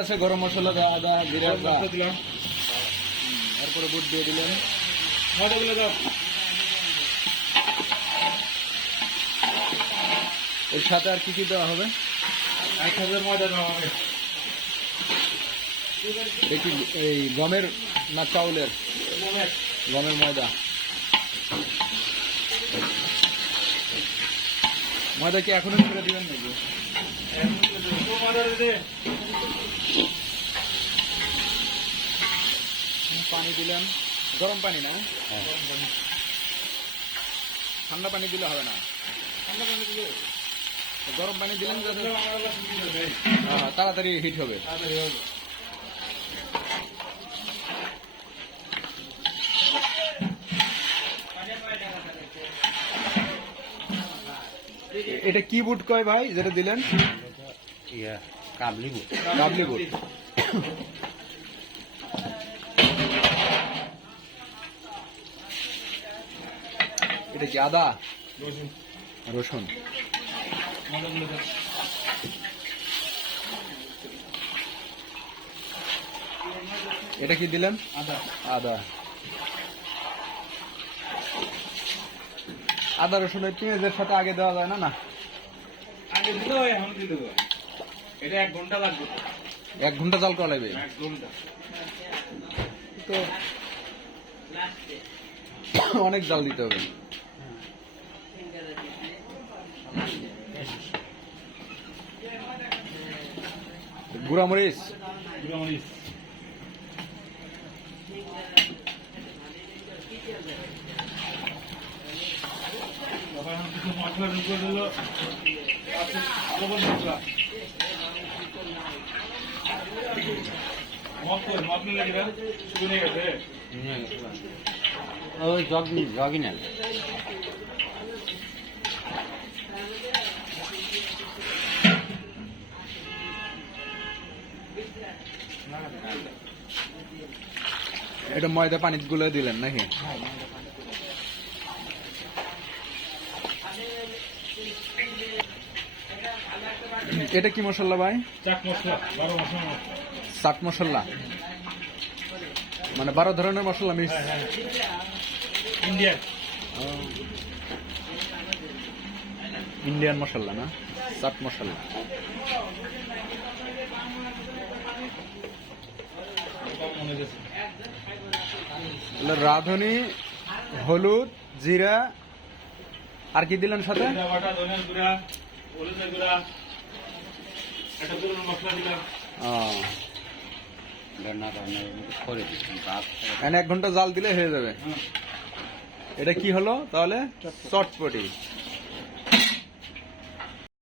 আছে গরম মশলা দেওয়া আদা জিরা দিলাম। এরপরে বুট দিয়ে দিলেন ময়দাগুলো দাও। এর সাথে আর কি কি দেওয়া হবে? এক হাজার ময়দা দেওয়া হবে। দেখি এই গমের না চাউলের? গমের। ময়দা। ময়দা কি এখনও করে দিবেন নাকি? পানি দিলেন। গরম পানি না? ঠান্ডা পানি দিলে হবে না। গরম পানি দিলেন হ্যাঁ, তাড়াতাড়ি হিট হবে। এটা কি বুট কয় ভাই যেটা দিলেন? কাবলি বুট। কাবলি বুট। এটা কি আদা রসুন। এটা কি দিলেন? আদা। আদা। আদা রসুন ওই পেঁয়াজের সাথে আগে দেওয়া যায় না না? আগে দিতে হয় এখন দিতে হবে। এটা এক ঘণ্টা লাগবে। এক ঘণ্টা জাল করা লাগবে? এক ঘণ্টা। তো অনেক জাল দিতে হবে। গুড়া মরিচ। গুঁড়ো মরিচ। তারপর এখন কিছু মশলা ঢুকে দিল। লবণ মশলা? মদ কই মদ নিলে কিরা শুনে গেছে। ওই জগ এটা ময়দা পানি গুলো দিলেন নাকি? এটা কি মশলা ভাই? চাট মশলা? মানে বারো ধরনের মশলা মিক্স? হ্যাঁ হ্যাঁ। ইন্ডিয়ান। ইন্ডিয়ান মশলা না? চাট মশলা। রাঁধুনি হলুদ জিরা আর কি দিলেন সাথে? এক ঘণ্টা জাল দিলে হয়ে যাবে। হ্যাঁ। এটা কি হলো তাহলে? চটপটি।